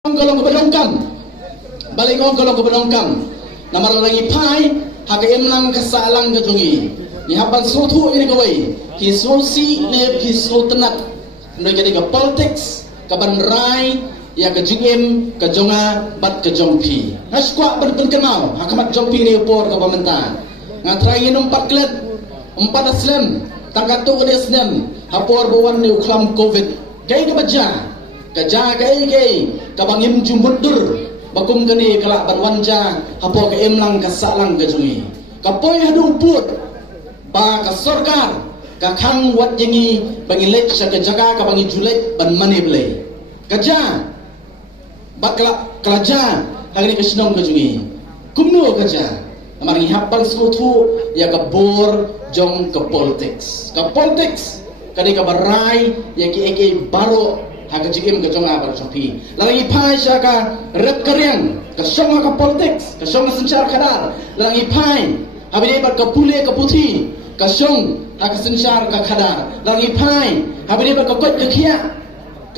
Golong kebenongkam balik golong kebenongkam nama lagi pai hak emlang kesalang kejungi ni haban sotu ini kawai hi sosi ne hi sotenat mereka jadi ke politics ke bandrai ya ke jingim ke jonga bat ke jongpi haskwa berkenal hakamat jongpi ni por ke pemerintah ngatrai empat klet empat aslam takatu ke aslam hapor bawan ni uklam covid kai ke baca kaja kai kabangim jumbudur bakum kani kala banwanja hapo ka emlang kasalang kajungi kapoy hadu put ba ka sarkar ka khang wat jingi bangilet sa kajaga ka bangi julet ban maneble kaja bakla kaja hagni kasnom kajungi kumno kaja amari hapal skutu ya ka bor jong ka politics kani ka barai ya ki baro hak jigim ke jonga bar chopi langi pai ka rep karyang ka songa ka politics ka songa sencar khadar langi pai habide bar ka pule ka puthi ka song hak sencar ka khadar langi pai habide bar ka kot ka khia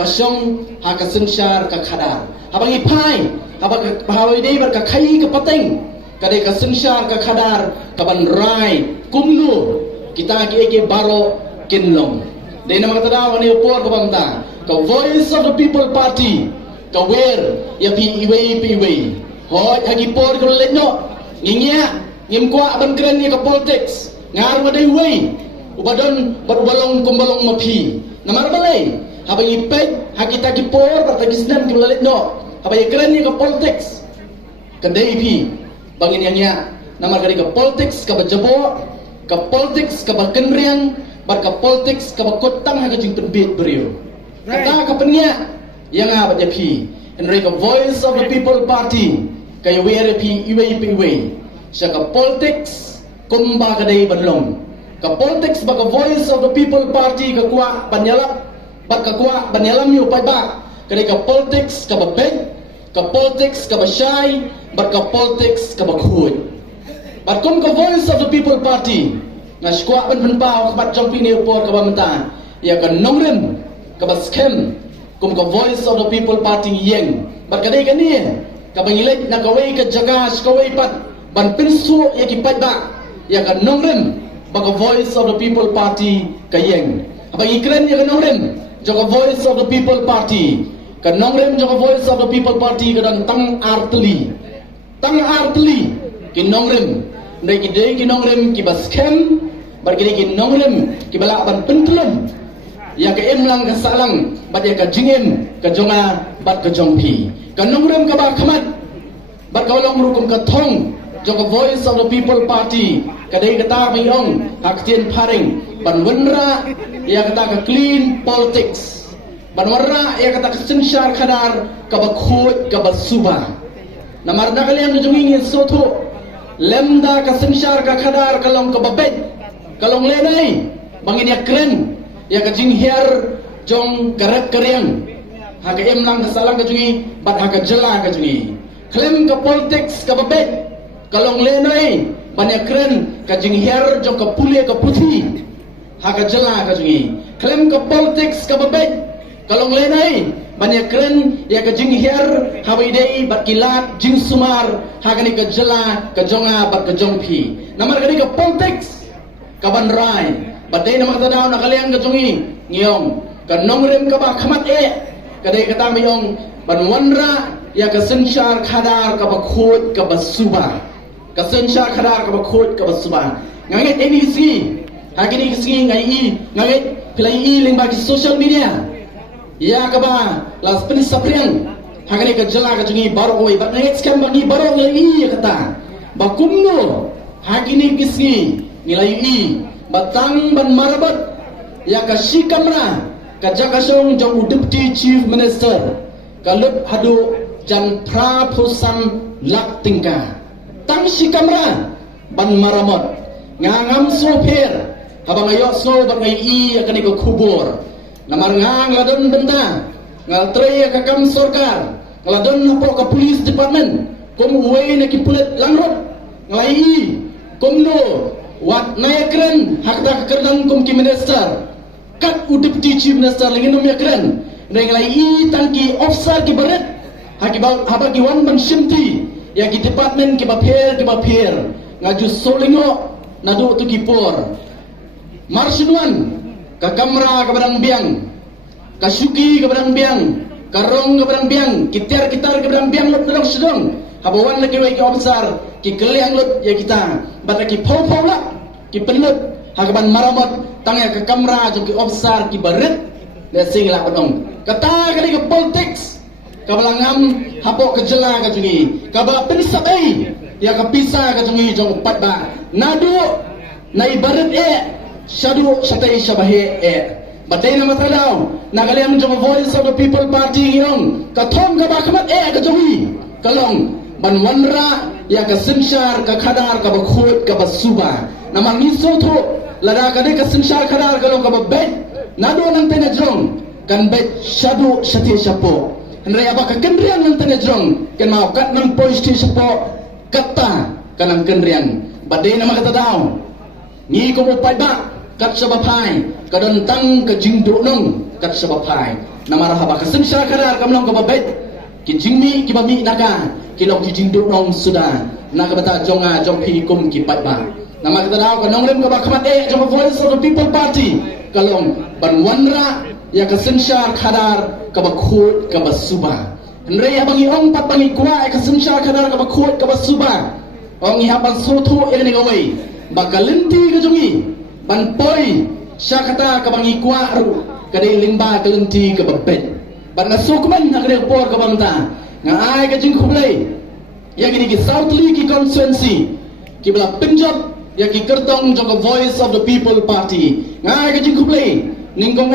ka song hak sencar ka khadar habangi pai habide bar ka khai ka pateng kade ka sencar ka khadar ka ban rai kumnu kita ki baro kinlong de nama kata daw ni upor ka bangta ka Voice of the People Party ka wer ya pi iway hoj hagi por ko lenno nginya ngimkwa ban kren ni ka politics ngar wadai way ubadon balong kumbalong mapi namar balay habang ipet hakita ki por patagi snam ki lenno habay kren ni ka politics kadai pi bangin nya namar kadi ka politics ka bajabo ka politics ka bakenriang bar ka politics ka bakotang hagajing tebit beriu kata kapenya yang apa dia pi Enrique Voice of the People Party kaya wera pi iway siya ka politics kumba kadai banlong ka politics baka Voice of the People Party ka kuwa banyalap baka kuwa banyalam yu pai ba kadai ka politics ka babek ka politics ka basyay baka politics ka bakhuy batkum ka Voice of the People Party nga skwa ban banpaw kabat jong pini upor ka bamenta ya ka nongrim kabaskem kum ka Voice of the People Party yeng barkadai kani ka bangilet na kaway ka jagas kaway pat ban pinsu ya ki padba ya ka nongrem baga Voice of the People Party ka yeng abang ikren ya ka nongrem jaga Voice of the People Party ka nongrem jaga Voice of the People Party ka dan tang artli ki nongrem ndai ki dei ki nongrem ki baskem barkadai ki nongrem ki bala ban pentlem ya ke emlang ka salang bat ya ka jingem ka jonga bat ka jongpi ka nongrem ka ba khamat bat ka long rukum ka thong joka Voice of the People Party ka dei ka ta mayong hak tien paring ban wenra ya ka ta ka clean politics ban warra ya ka ta ka sensyar khadar ka ba khoj ka ba suba namar na kalian jonging soto lemda ka sensyar ka khadar ka long ka ba bet ka long lenai bangin ya kren ya kajing hiar jong garap karyang haka emlang kasalang kajungi bat haka jela kajungi klem ka politics ka babet kalong lenai banyak keren kajing hiar jong ka pule ka puthi haka jela kajungi klem ka politics ka babet kalong lenai banyak keren ya kajing hiar hawaidei bat kilat jing sumar haka ni ka jela ka jonga bat ka jongpi namar kadi ka politics ka bandrai badai nama kata daw nakalian kajungi ngiyong kanongrem ka ba khamat kadai kata mayong banwanra ya ka sensyar khadar ka ba khoj ka ba suba ka sensyar khadar ka ba khoj ka ba suba ngait ini si hakini si ngai ngait pilai ling bagi social media ya ka ba las prisapriang hakini ka jela kajungi baro oi bat ngait skam bagi baro ngai kata bakumno hakini kisni nilai batang ban marabat ya ka shikamra ka jakasong jong deputy chief minister ka lut hadu jan pra phusam lak tingka tang shikamra ban maramot ngangam so pher habang ayo so bangai akan ko kubur namar ngang ladon benda ngal tre ka kam sarkar ladon hapo ka police department kum uwe na ki pulet langrot ngai kumno wat nayakren hakta kerdang kum ki minister kat udip ti chief minister lagi nom yakren ngai tangki officer ki baret haba giwan ban simti ya ki department ki bapher ngaju solingo nadu tu kipor marsinuan ka kamera ka barang biang ka syuki ka barang biang ka rong ka barang biang kitar ka barang biang lot dorong sedong habawan lagi wai ki officer ki keliang lot ya kita bata ki pau la ki penlut hagaban maramot tangya ka kamera jo ki officer ki baret le singla padong kata kali ke politics kabalangam hapo kejela ka jungi kaba pensabai ya ka pisa ka jungi jong patba nadu na ibarat shadu satai shabahe batai na matadaw nagaliam jong voice of the people party yong kathong ka bakmat ka jungi kalong banwanra ya ka sinshar ka khadar ka bakhot ka basuba namang isoto lada ka de ka sinshar khadar kalong ka babet nadu nang tenajong kan bet shadu sati shapo Henry abaka kendrian yang tenajong kan mau kat nang police shapo kata kanang kendrian badai nama kata daw ni ko upai ba kat sabapai kadon tang ka jingdo nong kat sabapai nama rahaba ka sinshar khadar kamlong ka babet ki jingmi ki bami naga kilong ki jingdo nong sudah naga bata jonga jong pi kum ki pai ba nama kata daw kanong lem ka bakmat jong voice of the people party kalong banwanra ya ka sinshar khadar ka bakhut ka basuba Henry abang iong pat bangi kuwa ka sinshar khadar ka bakhut ka basuba ong ihabang soto ni gawai bakalinti ka jungi banpoy syakata ka bangi kuwa ru kadai limba kalinti ka babet ban nasukman na kadai por ka bamta nga ai ka jing khublai ya gini ki southly ki constituency ki bala Punjab ya ki kertong jong voice of the people party nga ai ka jing khublai ningkong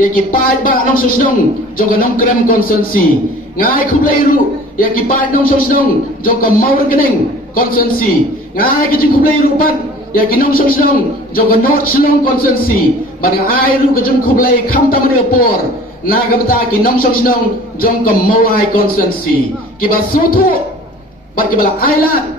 ya ki pai ba nong susdong jong nong krem constituency ngai khublai ru ya ki pai nong susdong jong ka maur keneng constituency ngai ki jing khublai ru pat ya ki nong susdong jong ka north sunong constituency ban ngai ru ka jong khublai kham tam de por na ga bata ki nong susdong jong ka mawai constituency ki ba soto bat ki bala aila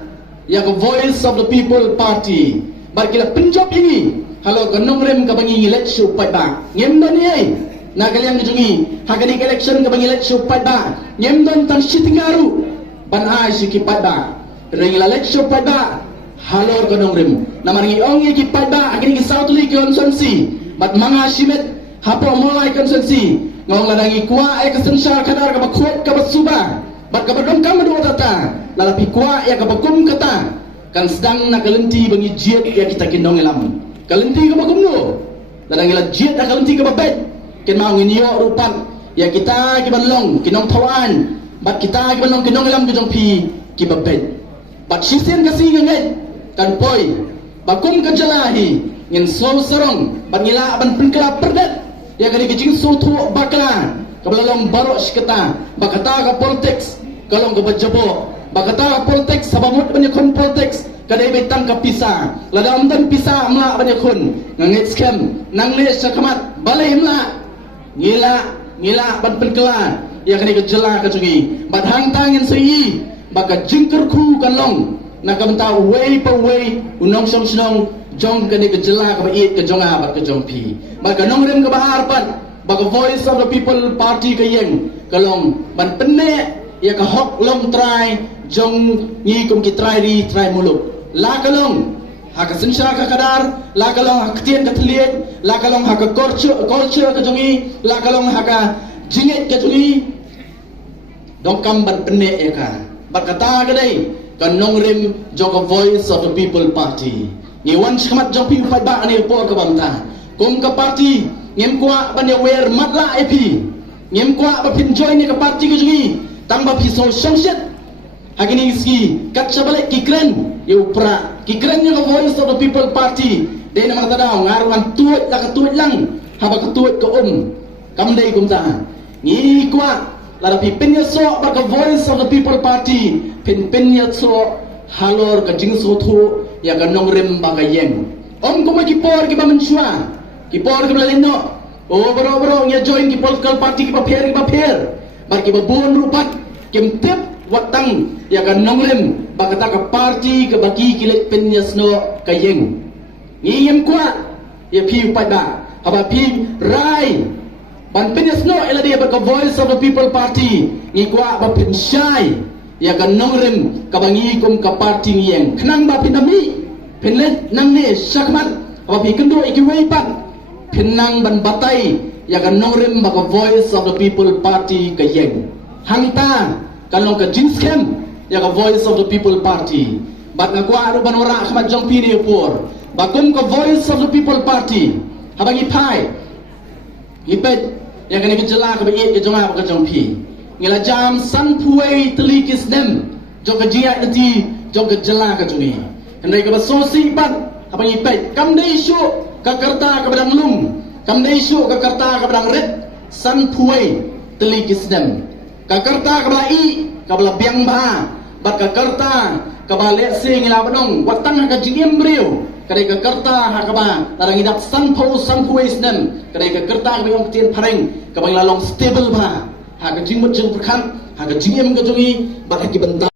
ya ka voice of the people party bat ki la Punjab ini halo ganong rem ka bangi election pai ba ngem don ye na kalian jungi hagani election ka bangi election pai ba ngem don tan sitingaru ban ai si ki pai ba ring election pai ba halo ganong rem na maringi ong ye ki pai ba agini ki southly constituency bat manga simet hapo molai constituency ngong ladangi kwa ka sinshar khadar ka bakhot ka basuba bat ka badong kam do tata lalapi kwa ya ka bakum kata kan sedang na kalenti bangi jiet ya kita kinong elam kalenti ka bagumno dadang ila jet na kalenti ka babet ken mau nginyo rupan ya kita ki banlong kinong thawan bat kita ki banlong kinong lam ki jong pi ki babet bat sisen ka singanget kan poi bakum ka jalahi ngin slow sarong bat ngila ban penkla perdet ya kali ki jing sotu bakla ka balong baro skata bakata ka politics kalong ka bajabo bakata ka politics sabamut banya kon politics kadai betang ka pisa ladam dan pisa amla banya kun ngangit scam nang le sakamat balai amla ngila ban penkela ya kani ke jela ka jungi bat hang tangin sei baka jingker ku kanlong na kamta way pa way unong song snong jong kani ke jela ka bait ke jonga bat ke jongpi baka nong rem ka bahar pat baka voice of the people party ka yeng kalong ban penne ya ka hok long try jong ngi kum ki try ri try muluk la kalong haka sinshar ka kadar la kalong haktien ka tliet la kalong haka culture ka jungi la kalong haka jinget ka jungi dong kam ban penne eka bakata ka dai kan nong rim jong voice of the people party ni wan shkamat jong pi fight ba ani por ka bamta kum ka party ngem kwa ban ya wer matla epi ngem kwa ba pin join ni ka party ka jungi tang ba pi so shangset hagini ski katcha balik kikren yu pra kikren yu voice of the people party de na mata daw ngarwan tuot la ka tuot lang haba ka tuot ka kam dei kum ta ni kwa la pi pinya so ba ka voice of the people party pinya so halor ka jing so thu ya ka nong rem ba ka yeng ko ma ki por ki ba menshua ki por ki lalino o bro nya join ki political party ki ba pher ba ki ba bon rupat kim tip watang ya kan nonglem bakata ka party ka baki kilet penyasno kayeng ngiyem kwa ya pi pada haba pi rai ban penis no ela dia berka Voice of the People Party ngi kwa ba pin syai ya kan nongrem ka bangi kum ka party ngieng khnang ba pinami pinlet nang ne syakmat ba pi kendo iki wei pan pinang ban batai ya kan nongrem ba ka Voice of the People Party ka yeng hangta kalong ka jinskem ya ka Voice of the People Party bat nga kwa ru ban ora khmat jong pi ni por ba kum ka Voice of the People Party habangi pai ipet yang kena kejela ke baik ke jomah ke jompi ngela jam san puai telikis dem jom ke jiat nanti jom ke jela ke jumi hendai ke basosi pat apa ngipet kam dei syu ke kerta ke badang lum kam dei syu ke kerta ke badang red san puai telikis dem ke kerta ke balai ke bala biang ba bat ke kerta ke balik sing ngela badong watang ke jiem brio kadai ke kerta hakaba larang idak san puai snem kadai ke kerta ke bayong tien pareng ke bang lalong stable ba ha ke jingmut jeng perkan ha ke jingem ke jongi bat ki benta